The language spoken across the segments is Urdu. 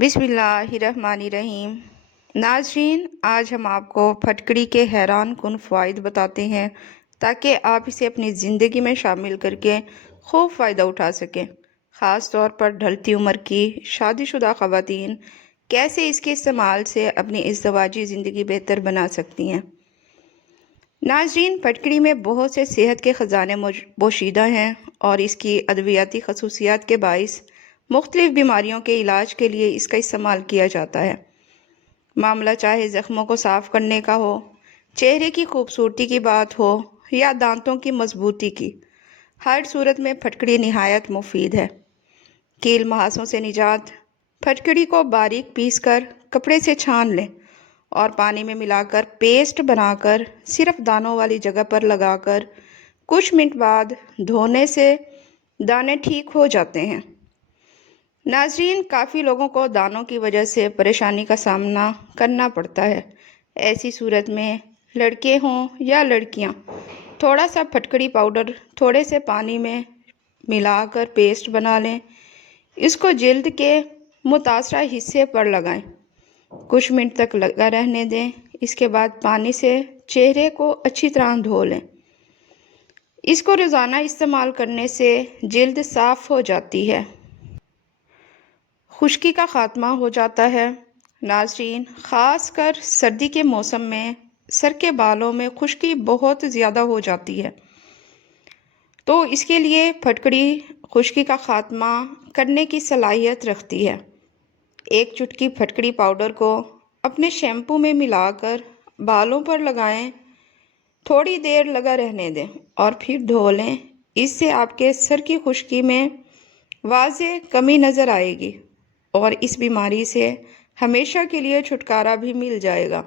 بسم اللہ الرحمن الرحیم۔ ناظرین، آج ہم آپ کو پھٹکڑی کے حیران کن فوائد بتاتے ہیں تاکہ آپ اسے اپنی زندگی میں شامل کر کے خوب فائدہ اٹھا سکیں۔ خاص طور پر ڈھلتی عمر کی شادی شدہ خواتین کیسے اس کے استعمال سے اپنی ازدواجی زندگی بہتر بنا سکتی ہیں۔ ناظرین، پھٹکڑی میں بہت سے صحت کے خزانے پوشیدہ ہیں اور اس کی ادویاتی خصوصیات کے باعث مختلف بیماریوں کے علاج کے لیے اس کا استعمال کیا جاتا ہے۔ معاملہ چاہے زخموں کو صاف کرنے کا ہو، چہرے کی خوبصورتی کی بات ہو یا دانتوں کی مضبوطی کی، ہر صورت میں پھٹکڑی نہایت مفید ہے۔ کیل مہاسوں سے نجات۔ پھٹکڑی کو باریک پیس کر کپڑے سے چھان لیں اور پانی میں ملا کر پیسٹ بنا کر صرف دانوں والی جگہ پر لگا کر کچھ منٹ بعد دھونے سے دانے ٹھیک ہو جاتے ہیں۔ ناظرین، کافی لوگوں کو دانوں کی وجہ سے پریشانی کا سامنا کرنا پڑتا ہے۔ ایسی صورت میں لڑکے ہوں یا لڑکیاں تھوڑا سا پھٹکڑی پاؤڈر تھوڑے سے پانی میں ملا کر پیسٹ بنا لیں، اس کو جلد کے متاثرہ حصے پر لگائیں، کچھ منٹ تک لگا رہنے دیں، اس کے بعد پانی سے چہرے کو اچھی طرح دھو لیں۔ اس کو روزانہ استعمال کرنے سے جلد صاف ہو جاتی ہے، خشکی کا خاتمہ ہو جاتا ہے۔ ناظرین، خاص کر سردی کے موسم میں سر کے بالوں میں خشکی بہت زیادہ ہو جاتی ہے، تو اس کے لیے پھٹکڑی خشکی کا خاتمہ کرنے کی صلاحیت رکھتی ہے۔ ایک چٹکی پھٹکڑی پاؤڈر کو اپنے شیمپو میں ملا کر بالوں پر لگائیں، تھوڑی دیر لگا رہنے دیں اور پھر دھو لیں۔ اس سے آپ کے سر کی خشکی میں واضح کمی نظر آئے گی اور اس بیماری سے ہمیشہ کے لیے چھٹکارا بھی مل جائے گا۔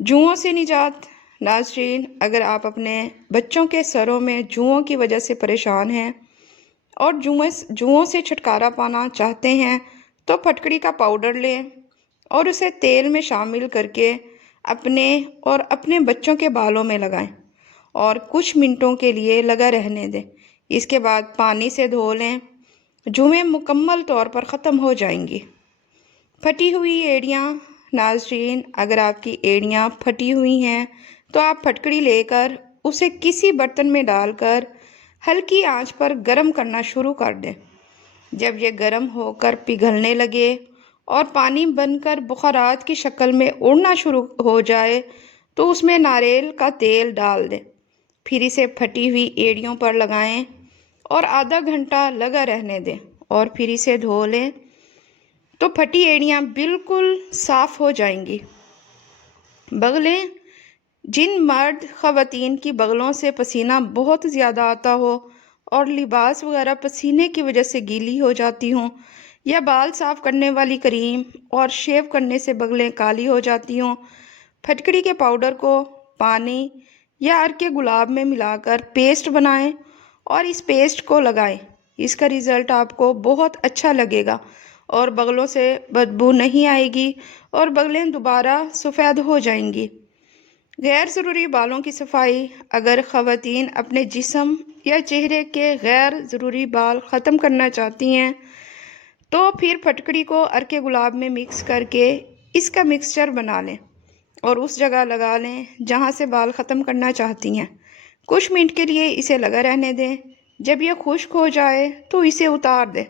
جوؤں سے نجات۔ ناظرین، اگر آپ اپنے بچوں کے سروں میں جوؤں کی وجہ سے پریشان ہیں اور جوؤں سے چھٹکارا پانا چاہتے ہیں تو پھٹکڑی کا پاؤڈر لیں اور اسے تیل میں شامل کر کے اپنے بچوں کے بالوں میں لگائیں اور کچھ منٹوں کے لیے لگا رہنے دیں۔ اس کے بعد پانی سے دھو لیں، جوئیں مکمل طور پر ختم ہو جائیں گی۔ پھٹی ہوئی ایڑیاں۔ ناظرین، اگر آپ کی ایڑیاں پھٹی ہوئی ہیں تو آپ پھٹکڑی لے کر اسے کسی برتن میں ڈال کر ہلکی آنچ پر گرم کرنا شروع کر دیں۔ جب یہ گرم ہو کر پگھلنے لگے اور پانی بن کر بخارات کی شکل میں اڑنا شروع ہو جائے تو اس میں ناریل کا تیل ڈال دیں، پھر اسے پھٹی ہوئی ایڑیوں پر لگائیں اور آدھا گھنٹہ لگا رہنے دیں اور پھر اسے دھو لیں تو پھٹی ایڑیاں بالکل صاف ہو جائیں گی۔ بغلیں۔ جن مرد خواتین کی بغلوں سے پسینہ بہت زیادہ آتا ہو اور لباس وغیرہ پسینے کی وجہ سے گیلی ہو جاتی ہوں، یا بال صاف کرنے والی کریم اور شیو کرنے سے بغلیں کالی ہو جاتی ہوں، پھٹکڑی کے پاؤڈر کو پانی یا عرق گلاب میں ملا کر پیسٹ بنائیں اور اس پیسٹ کو لگائیں۔ اس کا رزلٹ آپ کو بہت اچھا لگے گا اور بغلوں سے بدبو نہیں آئے گی اور بغلیں دوبارہ سفید ہو جائیں گی۔ غیر ضروری بالوں کی صفائی۔ اگر خواتین اپنے جسم یا چہرے کے غیر ضروری بال ختم کرنا چاہتی ہیں تو پھر پھٹکڑی کو عرق گلاب میں مکس کر کے اس کا مکسچر بنا لیں اور اس جگہ لگا لیں جہاں سے بال ختم کرنا چاہتی ہیں، کچھ منٹ کے لیے اسے لگا رہنے دیں۔ جب یہ خشک ہو جائے تو اسے اتار دیں،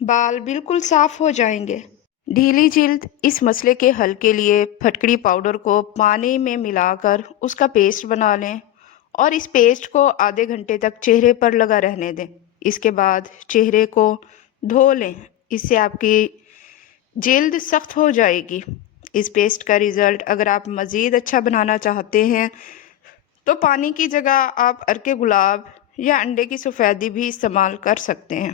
بال بالکل صاف ہو جائیں گے۔ ڈھیلی جلد۔ اس مسئلے کے حل کے لیے پھٹکڑی پاؤڈر کو پانی میں ملا کر اس کا پیسٹ بنا لیں اور اس پیسٹ کو آدھے گھنٹے تک چہرے پر لگا رہنے دیں۔ اس کے بعد چہرے کو دھو لیں، اس سے آپ کی جلد سخت ہو جائے گی۔ اس پیسٹ کا رزلٹ اگر آپ مزید اچھا بنانا چاہتے ہیں تو پانی کی جگہ آپ عرق گلاب یا انڈے کی سفیدی بھی استعمال کر سکتے ہیں۔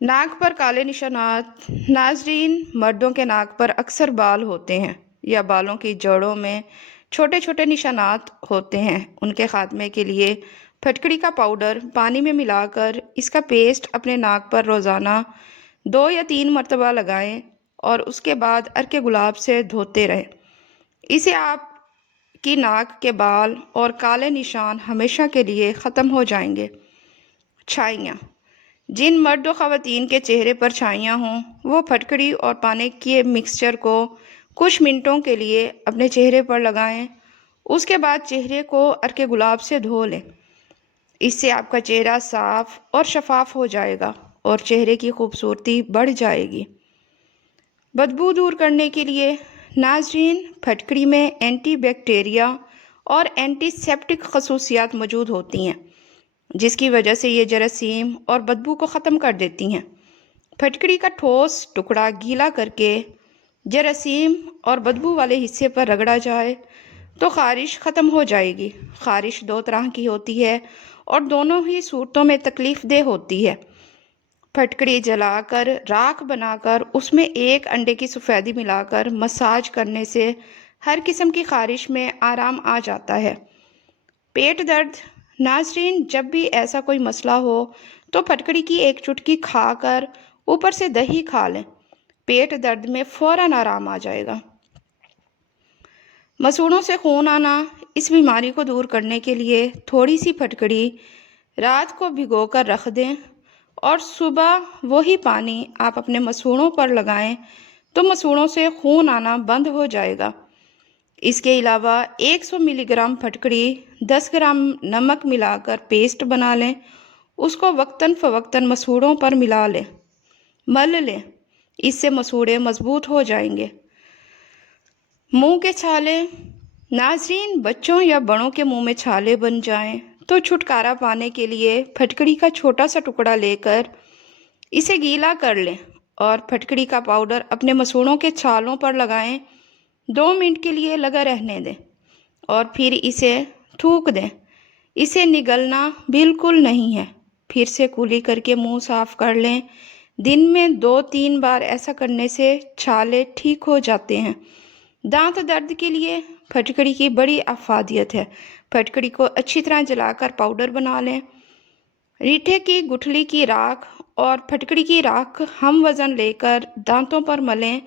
ناک پر کالے نشانات۔ ناظرین، مردوں کے ناک پر اکثر بال ہوتے ہیں یا بالوں کی جڑوں میں چھوٹے چھوٹے نشانات ہوتے ہیں۔ ان کے خاتمے کے لیے پھٹکڑی کا پاؤڈر پانی میں ملا کر اس کا پیسٹ اپنے ناک پر روزانہ 2 یا 3 مرتبہ لگائیں اور اس کے بعد عرق گلاب سے دھوتے رہیں۔ اسے آپ کی ناک کے بال اور کالے نشان ہمیشہ کے لیے ختم ہو جائیں گے۔ چھائیاں۔ جن مرد و خواتین کے چہرے پر چھائیاں ہوں وہ پھٹکڑی اور پانی کے مکسچر کو کچھ منٹوں کے لیے اپنے چہرے پر لگائیں۔ اس کے بعد چہرے کو عرق گلاب سے دھو لیں۔ اس سے آپ کا چہرہ صاف اور شفاف ہو جائے گا اور چہرے کی خوبصورتی بڑھ جائے گی۔ بدبو دور کرنے کے لیے ناظرین، پھٹکڑی میں اینٹی بیکٹیریا اور اینٹی سیپٹک خصوصیات موجود ہوتی ہیں، جس کی وجہ سے یہ جراثیم اور بدبو کو ختم کر دیتی ہیں۔ پھٹکڑی کا ٹھوس ٹکڑا گیلا کر کے جراثیم اور بدبو والے حصے پر رگڑا جائے تو خارش ختم ہو جائے گی۔ خارش دو طرح کی ہوتی ہے اور دونوں ہی صورتوں میں تکلیف دہ ہوتی ہے۔ پھٹکڑی جلا کر راکھ بنا کر اس میں ایک انڈے کی سفیدی ملا کر مساج کرنے سے ہر قسم کی خارش میں آرام آ جاتا ہے۔ پیٹ درد، ناظرین جب بھی ایسا کوئی مسئلہ ہو تو پھٹکڑی کی ایک چٹکی کھا کر اوپر سے دہی کھا لیں، پیٹ درد میں فوراً آرام آ جائے گا۔ مسوڑھوں سے خون آنا، اس بیماری کو دور کرنے کے لیے تھوڑی سی پھٹکڑی رات کو بھگو کر رکھ دیں اور صبح وہی پانی آپ اپنے مسوڑھوں پر لگائیں تو مسوڑھوں سے خون آنا بند ہو جائے گا۔ اس کے علاوہ 100 ملی گرام پھٹکڑی 10 گرام نمک ملا کر پیسٹ بنا لیں، اس کو وقتاً فوقتاً مسوڑھوں پر ملا لیں، مل لیں، اس سے مسوڑھے مضبوط ہو جائیں گے۔ منہ کے چھالے، ناظرین بچوں یا بڑوں کے منہ میں چھالے بن جائیں تو چھٹکارا پانے کے لیے پھٹکڑی کا چھوٹا سا ٹکڑا لے کر اسے گیلا کر لیں اور پھٹکڑی کا پاؤڈر اپنے مسوڑھوں کے چھالوں پر لگائیں، 2 منٹ کے لیے لگا رہنے دیں اور پھر اسے تھوک دیں۔ اسے نگلنا بالکل نہیں ہے۔ پھر سے کولی کر کے منہ صاف کر لیں۔ دن میں 2-3 بار ایسا کرنے سے چھالے ٹھیک ہو جاتے ہیں۔ دانت درد کے لیے پھٹکڑی کی بڑی افادیت ہے۔ پھٹکڑی کو اچھی طرح جلا کر پاؤڈر بنا لیں۔ ریٹھے کی گٹھلی کی راکھ اور پھٹکڑی کی راکھ ہم وزن لے کر دانتوں پر ملیں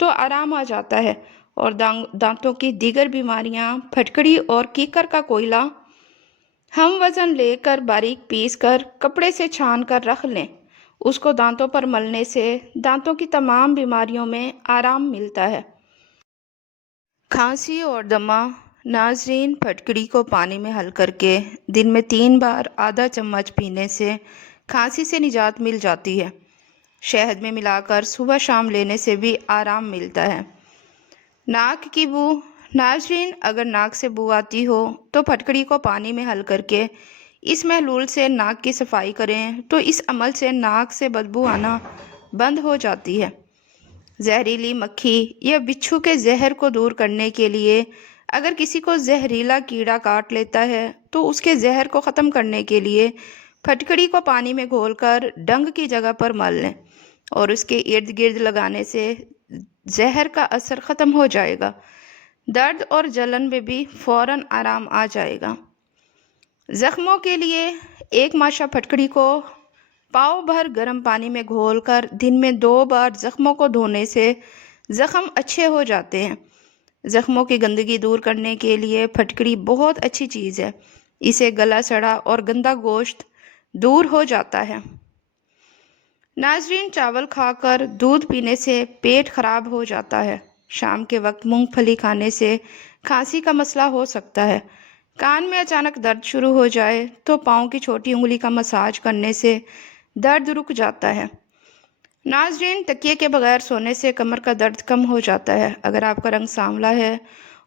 تو آرام آ جاتا ہے اور دانتوں کی دیگر بیماریاں پھٹکڑی اور کیکر کا کوئلہ ہم وزن لے کر باریک پیس کر کپڑے سے چھان کر رکھ لیں، اس کو دانتوں پر ملنے سے دانتوں کی تمام بیماریوں میں آرام ملتا ہے۔ کھانسی اور دمہ، ناظرین پھٹکڑی کو پانی میں حل کر کے دن میں 3 بار آدھا چمچ پینے سے کھانسی سے نجات مل جاتی ہے۔ شہد میں ملا کر صبح شام لینے سے بھی آرام ملتا ہے۔ ناک کی بو، ناظرین اگر ناک سے بو آتی ہو تو پھٹکڑی کو پانی میں حل کر کے اس محلول سے ناک کی صفائی کریں تو اس عمل سے ناک سے بدبو آنا بند ہو جاتی ہے۔ زہریلی مکھی یا بچھو کے زہر کو دور کرنے کے لیے اگر کسی کو زہریلا کیڑا کاٹ لیتا ہے تو اس کے زہر کو ختم کرنے کے لیے پھٹکڑی کو پانی میں گھول کر ڈنگ کی جگہ پر مل لیں اور اس کے ارد گرد لگانے سے زہر کا اثر ختم ہو جائے گا۔ درد اور جلن میں بھی فوراً آرام آ جائے گا۔ زخموں کے لیے 1 ماشا پھٹکڑی کو پاؤ بھر گرم پانی میں گھول کر دن میں 2 بار زخموں کو دھونے سے زخم اچھے ہو جاتے ہیں۔ زخموں کی گندگی دور کرنے کے لیے پھٹکڑی بہت اچھی چیز ہے، اسے گلا سڑا اور گندا گوشت دور ہو جاتا ہے۔ ناظرین چاول کھا کر دودھ پینے سے پیٹ خراب ہو جاتا ہے۔ شام کے وقت مونگ پھلی کھانے سے کھانسی کا مسئلہ ہو سکتا ہے۔ کان میں اچانک درد شروع ہو جائے تو پاؤں کی چھوٹی انگلی کا مساج کرنے سے درد رک جاتا ہے۔ ناظرین تکیے کے بغیر سونے سے کمر کا درد کم ہو جاتا ہے۔ اگر آپ کا رنگ سانولا ہے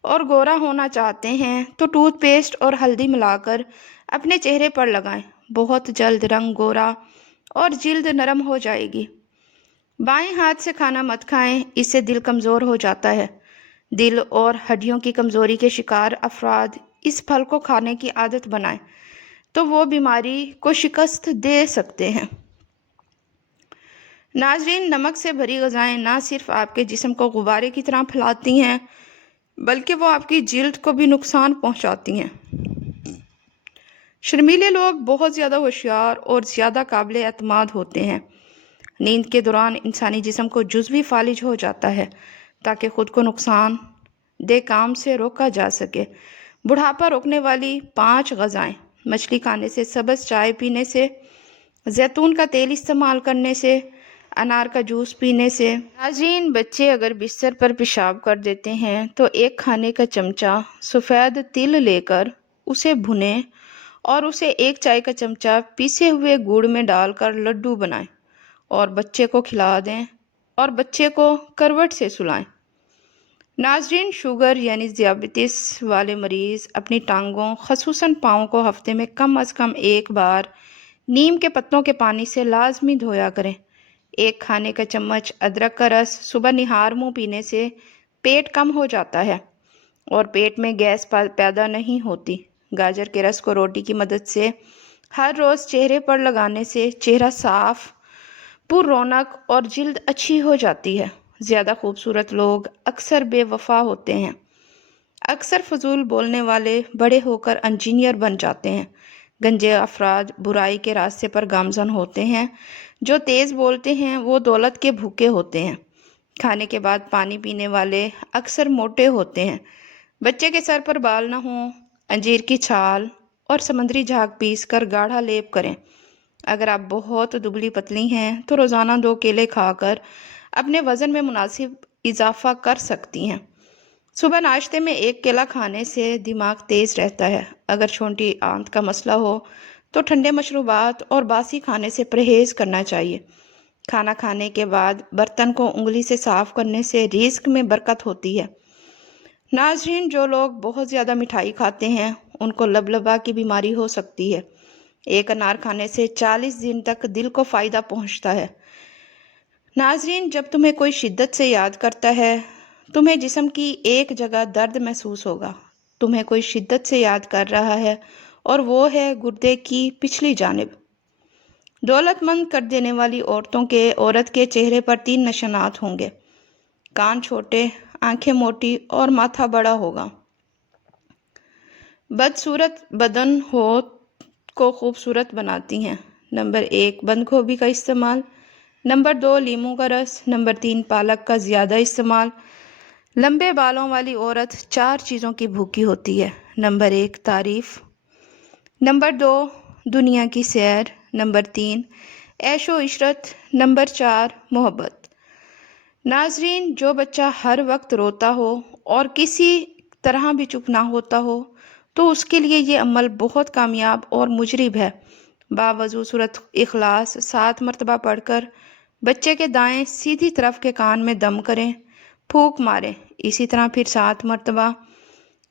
اور گورا ہونا چاہتے ہیں تو ٹوتھ پیسٹ اور ہلدی ملا کر اپنے چہرے پر لگائیں، بہت جلد رنگ گورا اور جلد نرم ہو جائے گی۔ بائیں ہاتھ سے کھانا مت کھائیں، اس سے دل کمزور ہو جاتا ہے۔ دل اور ہڈیوں کی کمزوری کے شکار افراد اس پھل کو کھانے کی عادت بنائیں تو وہ بیماری کو شکست دے سکتے ہیں۔ ناظرین نمک سے بھری غذائیں نہ صرف آپ کے جسم کو غبارے کی طرح پھیلاتی ہیں بلکہ وہ آپ کی جلد کو بھی نقصان پہنچاتی ہیں۔ شرمیلے لوگ بہت زیادہ ہوشیار اور زیادہ قابل اعتماد ہوتے ہیں۔ نیند کے دوران انسانی جسم کو جزوی فالج ہو جاتا ہے تاکہ خود کو نقصان دہ کام سے روکا جا سکے۔ بڑھاپا روکنے والی 5 غذائیں: مچھلی کھانے سے، سبز چائے پینے سے، زیتون کا تیل استعمال کرنے سے، انار کا جوس پینے سے۔ ناظرین، بچے اگر بستر پر پیشاب کر دیتے ہیں تو ایک کھانے کا چمچہ سفید تل لے کر اسے بھنیں اور اسے ایک چائے کا چمچہ پیسے ہوئے گڑ میں ڈال کر لڈو بنائیں اور بچے کو کھلا دیں اور بچے کو کروٹ سے سلائیں۔ ناظرین، شوگر یعنی ذیابیطس والے مریض اپنی ٹانگوں خصوصاً پاؤں کو ہفتے میں کم از کم ایک بار نیم کے پتوں کے پانی سے لازمی دھویا کریں۔ ایک کھانے کا چمچ ادرک کا رس صبح نہار منہ پینے سے پیٹ کم ہو جاتا ہے اور پیٹ میں گیس پیدا نہیں ہوتی۔ گاجر کے رس کو روٹی کی مدد سے ہر روز چہرے پر لگانے سے چہرہ صاف، پر رونق اور جلد اچھی ہو جاتی ہے۔ زیادہ خوبصورت لوگ اکثر بے وفا ہوتے ہیں۔ اکثر فضول بولنے والے بڑے ہو کر انجینئر بن جاتے ہیں۔ گنجے افراد برائی کے راستے پر گامزن ہوتے ہیں۔ جو تیز بولتے ہیں وہ دولت کے بھوکے ہوتے ہیں۔ کھانے کے بعد پانی پینے والے اکثر موٹے ہوتے ہیں۔ بچے کے سر پر بال نہ ہوں، انجیر کی چھال اور سمندری جھاگ پیس کر گاڑھا لیپ کریں۔ اگر آپ بہت دبلی پتلی ہیں تو روزانہ 2 کیلے کھا کر اپنے وزن میں مناسب اضافہ کر سکتی ہیں۔ صبح ناشتے میں 1 کیلا کھانے سے دماغ تیز رہتا ہے۔ اگر چھوٹی آنت کا مسئلہ ہو تو ٹھنڈے مشروبات اور باسی کھانے سے پرہیز کرنا چاہیے۔ کھانا کھانے کے بعد برتن کو انگلی سے صاف کرنے سے رزق میں برکت ہوتی ہے۔ ناظرین، جو لوگ بہت زیادہ مٹھائی کھاتے ہیں ان کو لبلبا کی بیماری ہو سکتی ہے۔ ایک انار کھانے سے 40 دن تک دل کو فائدہ پہنچتا ہے۔ ناظرین، جب تمہیں کوئی شدت سے یاد کرتا ہے، تمہیں جسم کی ایک جگہ درد محسوس ہوگا۔ تمہیں کوئی شدت سے یاد کر رہا ہے اور وہ ہے گردے کی پچھلی جانب۔ دولت مند کر دینے والی عورت کے چہرے پر 3 نشانات ہوں گے: کان چھوٹے، آنکھیں موٹی اور ماتھا بڑا ہوگا۔ بدصورت بدن کو خوبصورت بناتی ہیں: نمبر 1 بند گوبھی کا استعمال، نمبر 2 لیموں کا رس، نمبر 3 پالک کا زیادہ استعمال۔ لمبے بالوں والی عورت 4 چیزوں کی بھوکی ہوتی ہے: نمبر 1 تعریف، نمبر 2 دنیا کی سیر، نمبر 3 عیش و عشرت، نمبر 4 محبت۔ ناظرین، جو بچہ ہر وقت روتا ہو اور کسی طرح بھی چپ نہ ہوتا ہو تو اس کے لیے یہ عمل بہت کامیاب اور مجرب ہے۔ باوضو سورۃ اخلاص 7 مرتبہ پڑھ کر بچے کے دائیں سیدھی طرف کے کان میں دم کریں، پھونک ماریں۔ اسی طرح پھر 7 مرتبہ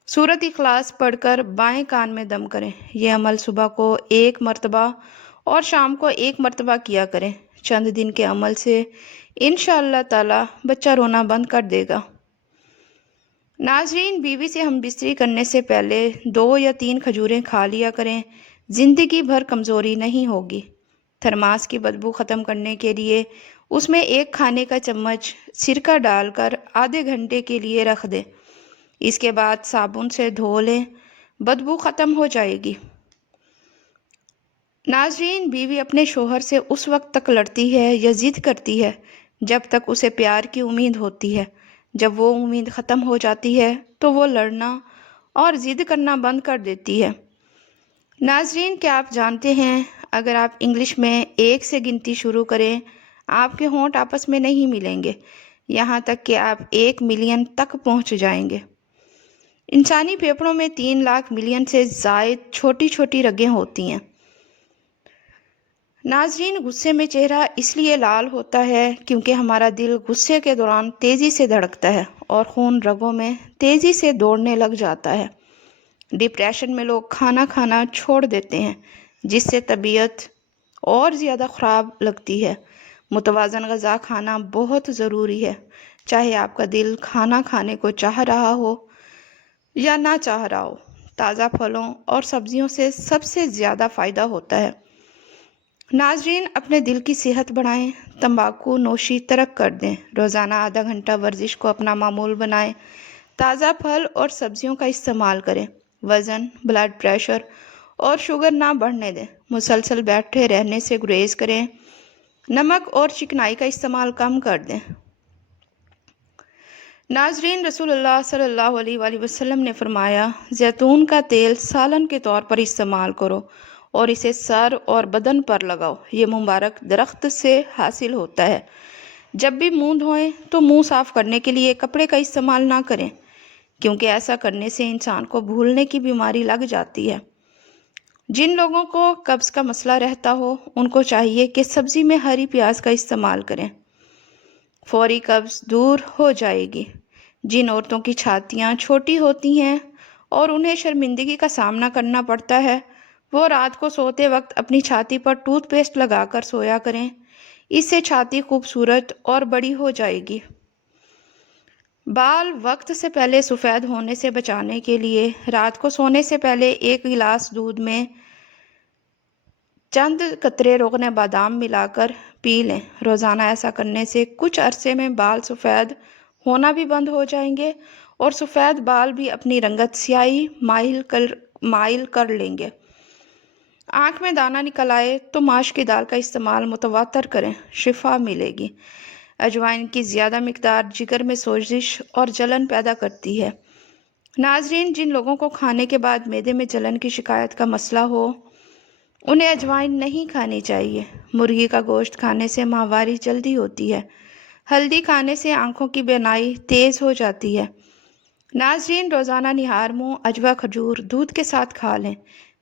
سورۃ اخلاص پڑھ کر بائیں کان میں دم کریں۔ یہ عمل صبح کو 1 مرتبہ اور شام کو 1 مرتبہ کیا کریں۔ چند دن کے عمل سے انشاءاللہ تعالی بچہ رونا بند کر دے گا۔ ناظرین، بیوی سے ہم بستری کرنے سے پہلے 2 یا 3 کھجوریں کھا لیا کریں، زندگی بھر کمزوری نہیں ہوگی۔ تھرماس کی بدبو ختم کرنے کے لیے اس میں 1 کھانے کا چمچ سرکہ ڈال کر آدھے گھنٹے کے لیے رکھ دیں۔ اس کے بعد صابن سے دھو لیں، بدبو ختم ہو جائے گی۔ ناظرین، بیوی اپنے شوہر سے اس وقت تک لڑتی ہے یا ضد کرتی ہے جب تک اسے پیار کی امید ہوتی ہے۔ جب وہ امید ختم ہو جاتی ہے تو وہ لڑنا اور ضد کرنا بند کر دیتی ہے۔ ناظرین، کیا آپ جانتے ہیں اگر آپ انگلش میں 1 سے گنتی شروع کریں، آپ کے ہونٹ آپس میں نہیں ملیں گے، یہاں تک کہ آپ 1 ملین تک پہنچ جائیں گے۔ انسانی پھیپھڑوں میں 3 لاکھ ملین سے زائد چھوٹی چھوٹی رگیں ہوتی ہیں۔ ناظرین، غصے میں چہرہ اس لیے لال ہوتا ہے کیونکہ ہمارا دل غصے کے دوران تیزی سے دھڑکتا ہے اور خون رگوں میں تیزی سے دوڑنے لگ جاتا ہے۔ ڈپریشن میں لوگ کھانا کھانا چھوڑ دیتے ہیں جس سے طبیعت اور زیادہ خراب لگتی ہے۔ متوازن غذا کھانا بہت ضروری ہے، چاہے آپ کا دل کھانا کھانے کو چاہ رہا ہو یا نہ چاہ رہا ہو۔ تازہ پھلوں اور سبزیوں سے سب سے زیادہ فائدہ ہوتا ہے۔ ناظرین، اپنے دل کی صحت بڑھائیں، تمباکو نوشی ترک کر دیں، روزانہ آدھا گھنٹہ ورزش کو اپنا معمول بنائیں، تازہ پھل اور سبزیوں کا استعمال کریں، وزن، بلڈ پریشر اور شوگر نہ بڑھنے دیں، مسلسل بیٹھے رہنے سے گریز کریں، نمک اور چکنائی کا استعمال کم کر دیں۔ ناظرین، رسول اللہ صلی اللہ علیہ وآلہ وسلم نے فرمایا، زیتون کا تیل سالن کے طور پر استعمال کرو اور اسے سر اور بدن پر لگاؤ۔ یہ مبارک درخت سے حاصل ہوتا ہے۔ جب بھی منہ دھوئیں تو منہ صاف کرنے کے لیے کپڑے کا استعمال نہ کریں، کیونکہ ایسا کرنے سے انسان کو بھولنے کی بیماری لگ جاتی ہے۔ جن لوگوں کو قبض کا مسئلہ رہتا ہو ان کو چاہیے کہ سبزی میں ہری پیاز کا استعمال کریں، فوری قبض دور ہو جائے گی۔ جن عورتوں کی چھاتیاں چھوٹی ہوتی ہیں اور انہیں شرمندگی کا سامنا کرنا پڑتا ہے، وہ رات کو سوتے وقت اپنی چھاتی پر ٹوتھ پیسٹ لگا کر سویا کریں، اس سے چھاتی خوبصورت اور بڑی ہو جائے گی۔ بال وقت سے پہلے سفید ہونے سے بچانے کے لیے رات کو سونے سے پہلے ایک گلاس دودھ میں چند قطرے روغن بادام ملا کر پی لیں۔ روزانہ ایسا کرنے سے کچھ عرصے میں بال سفید ہونا بھی بند ہو جائیں گے اور سفید بال بھی اپنی رنگت سیاہی مائل کر لیں گے۔ آنکھ میں دانہ نکل آئے تو ماش کی دال کا استعمال متواتر کریں، شفا ملے گی۔ اجوائن کی زیادہ مقدار جگر میں سوزش اور جلن پیدا کرتی ہے۔ ناظرین، جن لوگوں کو کھانے کے بعد معدے میں جلن کی شکایت کا مسئلہ ہو انہیں اجوائن نہیں کھانی چاہیے۔ مرغی کا گوشت کھانے سے ماہواری جلدی ہوتی ہے۔ ہلدی کھانے سے آنکھوں کی بینائی تیز ہو جاتی ہے۔ ناظرین، روزانہ نہار منہ اجوا کھجور دودھ کے ساتھ کھا لیں،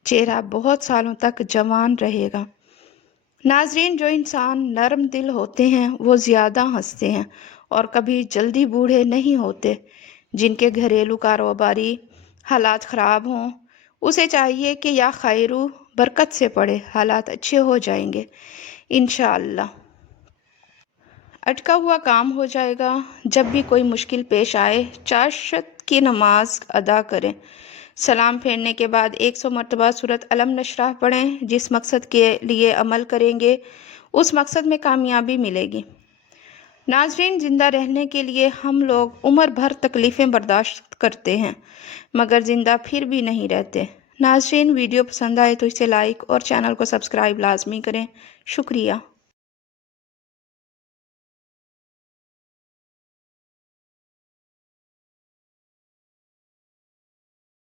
چہرہ بہت سالوں تک جوان رہے گا۔ ناظرین، جو انسان نرم دل ہوتے ہیں وہ زیادہ ہنستے ہیں اور کبھی جلدی بوڑھے نہیں ہوتے۔ جن کے گھریلو کاروباری حالات خراب ہوں اسے چاہیے کہ یا خیرو برکت سے پڑھے، حالات اچھے ہو جائیں گے انشاءاللہ۔ اٹکا ہوا کام ہو جائے گا۔ جب بھی کوئی مشکل پیش آئے چاشت کی نماز ادا کریں، سلام پھیرنے کے بعد 100 مرتبہ سورۃ علم نشرح پڑھیں۔ جس مقصد کے لیے عمل کریں گے اس مقصد میں کامیابی ملے گی۔ ناظرین، زندہ رہنے کے لیے ہم لوگ عمر بھر تکلیفیں برداشت کرتے ہیں مگر زندہ پھر بھی نہیں رہتے۔ ناظرین، ویڈیو پسند آئے تو اسے لائک اور چینل کو سبسکرائب لازمی کریں۔ شکریہ۔